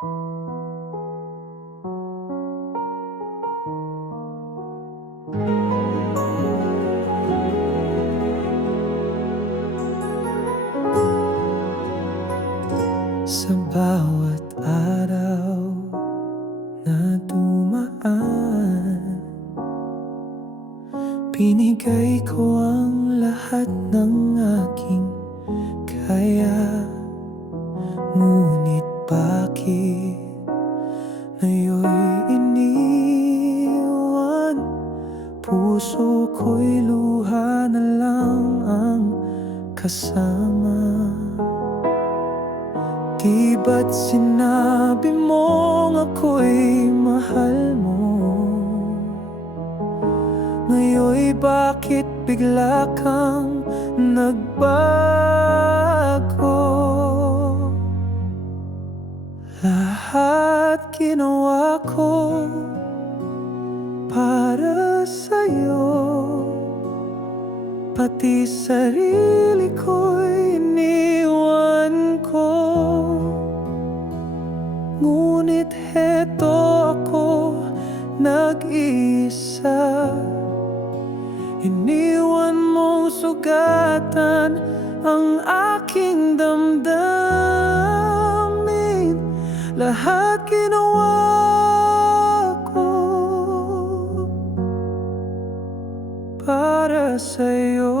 Sa bawat araw na dumaan, binigay ko ang lahat ng aking kaya. Ngunit bakit ngayon'y iniwan? Puso ko'y luha na lang ang kasama. Di ba't sinabi mong ako'y mahal mo? Ngayon'y bakit bigla kang nagbago? Lahat ginawa ko para sa'yo, pati sarili ko'y iniwan ko. Ngunit heto ako nag-iisa, iniwan mong sugatan ang aking damdamin. Lahat ginawa ko para sa'yo.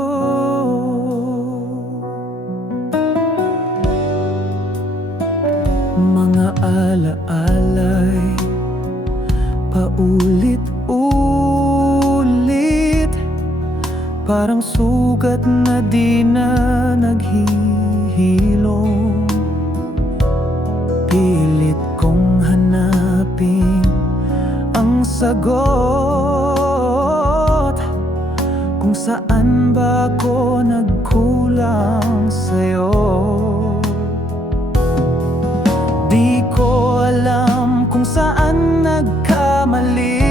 Mga alaala'y paulit-ulit, parang sugat na di na naghihilom. Pilit kong hanapin ang sagot, kung saan ba ako nagkulang sa'yo. Di ko alam kung saan nagkamali,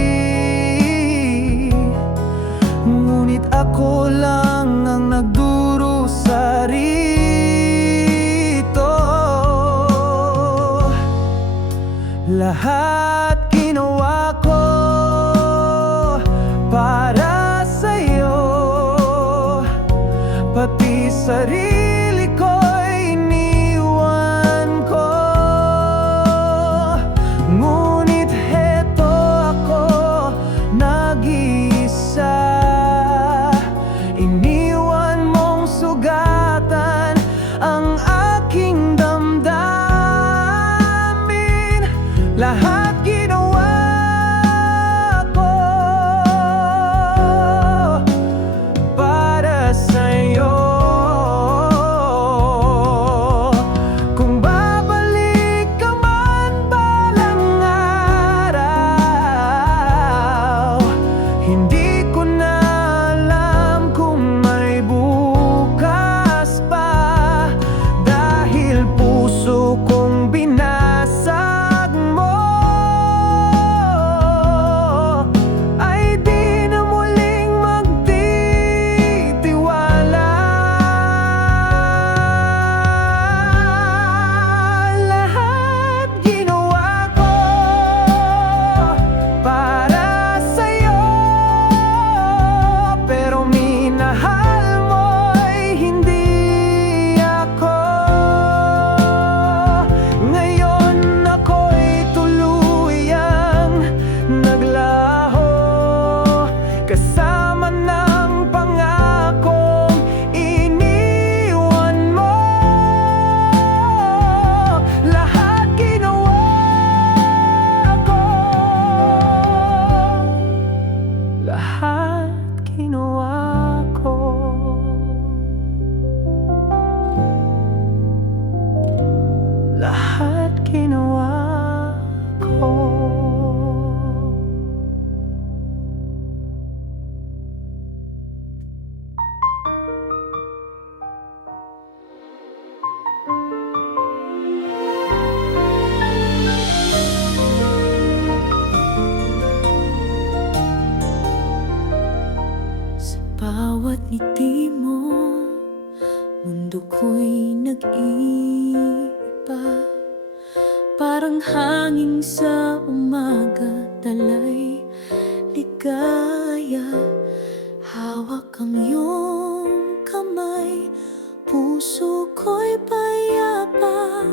ngunit ako lang ang nagdurusa rito. Lahat ginawa ko para sa'yo, pati sarili ko'y iniwan ko. Ngunit heto ako nag-iisa, iniwan mong sugatan ang aking damdamin. Lahat ginawa ko para sa'yo. Kung babalik ka man balang araw, hindi ko na alam kung may bukas pa, dahil puso kong binasag mo ay di na muling magtitiwala. Lahat ginawa ko para sa'yo, pero minahal mo'y hindi ako. Ngayon ako'y tuluyang naglaho, kasama ng pangakong iniwan mo. Lahat ginawa ko, lahat ginawa ko, lahat ginawa ko. Sa bawat ngiti mo, mundo ko'y nag-iiba. parang hangin sa umaga, dalay ligaya. Hawak ang iyong kamay, puso ko'y payapa.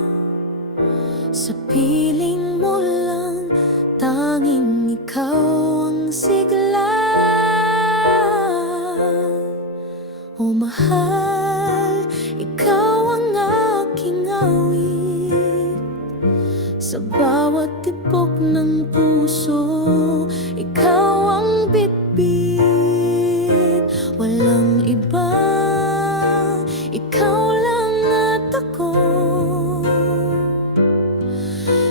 Sa piling mo lang, tanging ikaw ang sigla. O mahal, ikaw ang aking awit. Sa bawat tibok ng puso, ikaw ang bitbit. Walang iba, ikaw lang at ako.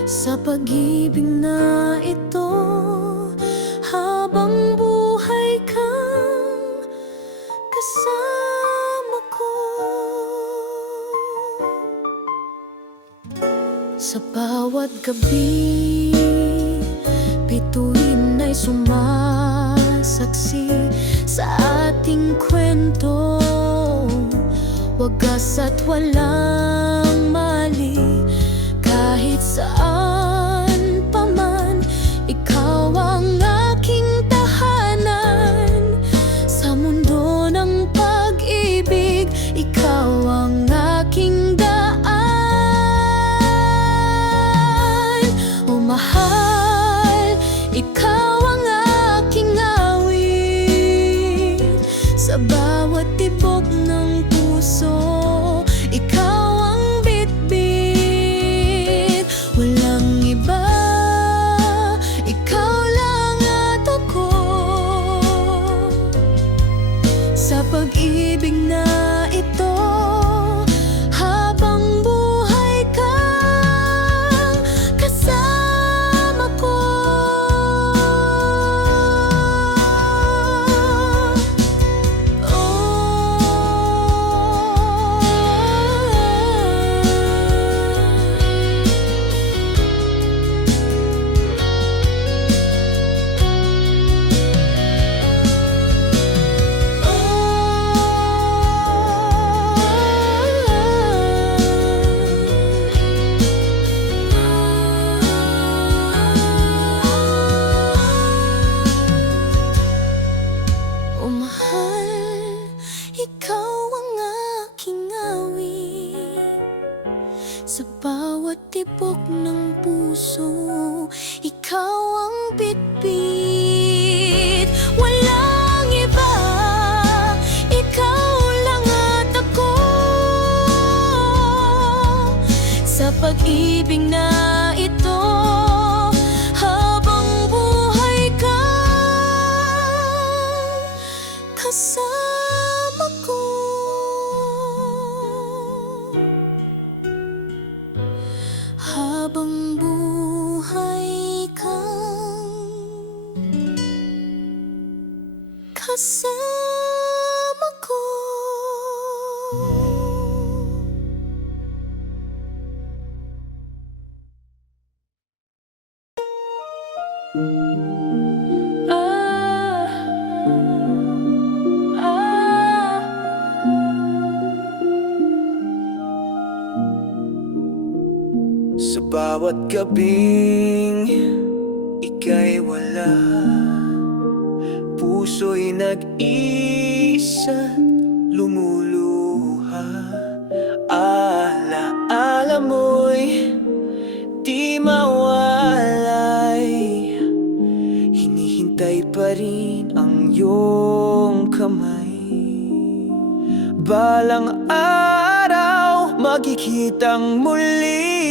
Sa pag-ibig na ito, habang buhay kang kasama ko. Sa bawat gabi, bituin ay sumasaksi sa ating kwento. Wagas at walang mali, kahit saan pa man, ikaw ang aking tahanan. Sa mundo ng pag-ibig, ikaw ang aking daan. O mahal, ikaw ang aking awit. Sa bawat tibok ng puso, ikaw ang bitbit. Walang iba, ikaw lang at ako. Sa pag-ibig na ito, habang buhay kang kasama ko. O mahal, ikaw ang aking awit. Sa bawat tibok ng puso, ikaw ang bitbit. Walang iba, ikaw lang at ako. Sa pag-ibig na ito, habang buhay kang kasama ko. Habang buhay kang kasama ko. Sa bawat gabing ika'y wala, puso'y nag-isa, lumuluha. Alaala mo'y di mawalay, hinihintay pa rin ang iyong kamay. Balang araw magkikitang muli,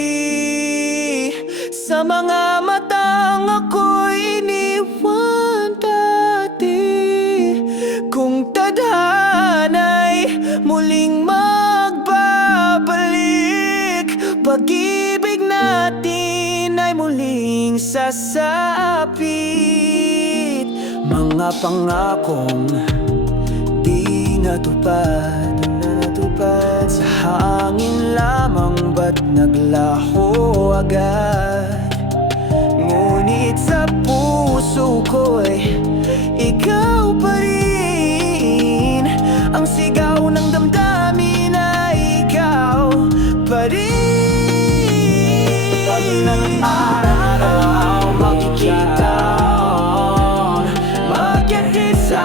sa mga matang ako'y iniwan dati. Kung tadhana'y muling magbabalik, pag-ibig natin ay muling sasapit. Mga pangakong di natupad, sa hangin lamang ba't naglaho agad? Ngunit sa puso ko'y ikaw pa rin. Ang sigaw ng damdamin ay ikaw pa rin. ng araw makikita magkakisa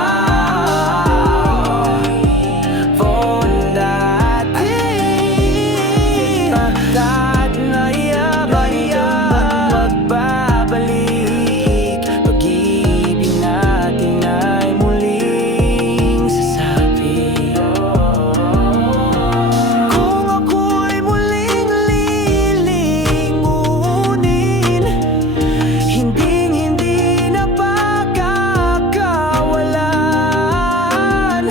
for dati pagkat nayaman magbabalik pag-ibig natin ay muling sasabi kung ako'y muling lilingunin hindi na pagkakawalan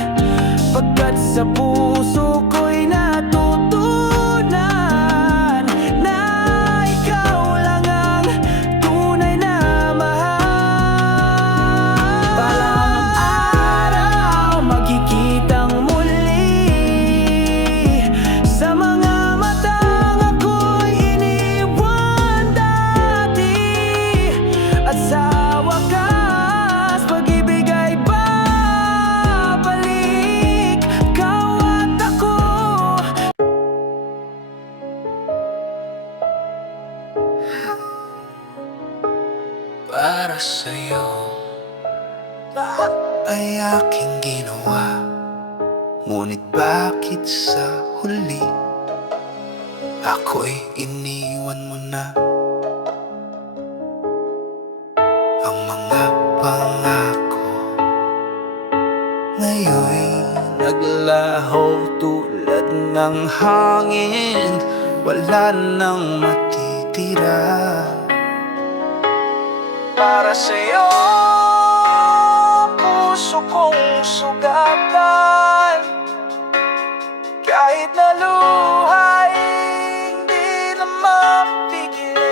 pagkat sa puso ko'y natutunan na ikaw lang ang tunay na mahal. Balang araw magkikitang muli sa mga matang ako'y iniwan dati at sa wakas pag-ibig ay babalik ikaw at ako. Para sa'yo ay aking ginawa, ngunit bakit sa huli ako'y iniwan mo na? Ang mga pangako ngayon'y naglaho tulad ng hangin, wala nang matitira. Para sa'yo, puso kong sugatan, kahit na luhay hindi na mapigilan.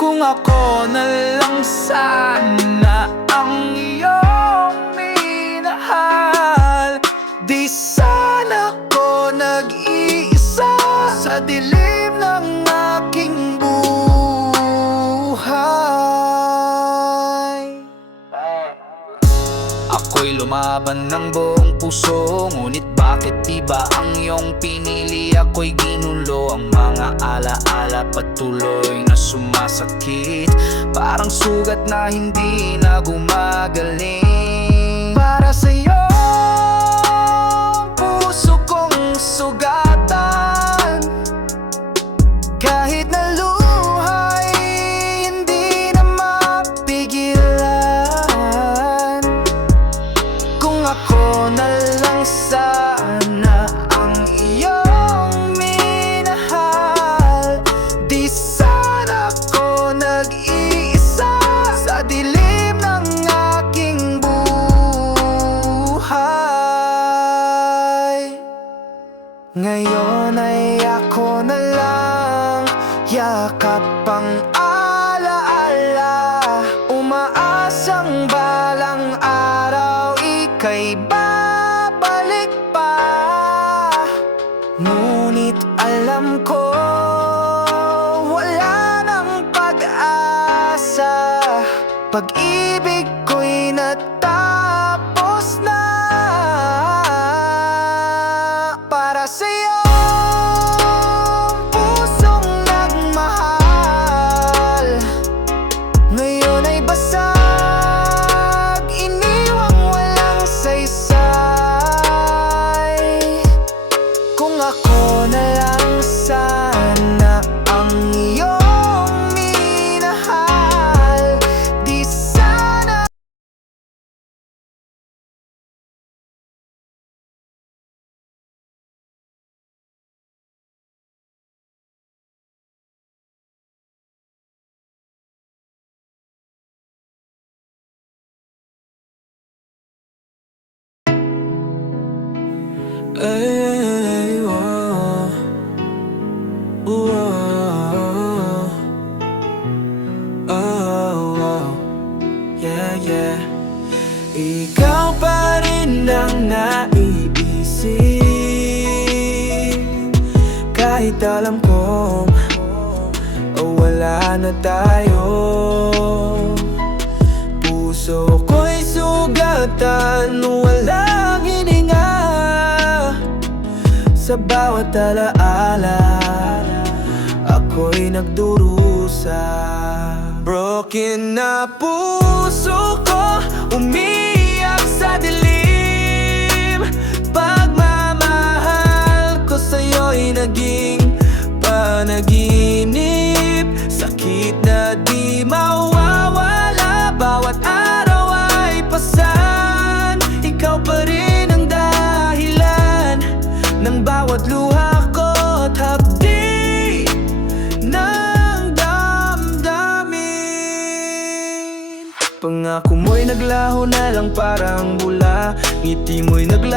Kung ako na lang sana ang iyong minahal, di sana ko nag-iisa sa dilim ng aking buhay. Ako'y lumaban ng buong puso, ngunit bakit iba ang iyong pinili? Ako'y ginulo, ang mga alaala patuloy na sumasakit, parang sugat na hindi na gumagaling. Para sa'yo, puso kong sugatan, kahit na luhay hindi na mapigilan. Kung ako na lang sana ang iyong minahal, di sana ko nag-iisa sa dilim ng aking buhay. Ngayon ay ako na lang, yakap ang alaala, umaasang balang araw ika'y babalik pa. Ngunit alam ko wala nang pag-asa, pag-ibig ko'y natapos na. Para sa'yo, pusong nagmahal, ngayon ay basag, iniwang walang saysay. Kung ako na lang sana ang iyong minahal, di sana. Ay, oh, oh, oh, yeah. Ikaw pa rin ang naiisip, kahit alam kong wala na tayo. Puso ko'y sugatan, walang hininga, sa bawat alaala nagdurusa. Broken na puso ko, umiyak sa dilim. Pagmamahal ko sa'yo'y naging panaginip. Sakit na di mawawala, bawat araw ay pasan. Ikaw pa rin ang dahilan ng bawat luha ko't hapdi ng damdamin. Pangako mo'y naglaho na lang parang bula, ngiti mo'y naglaho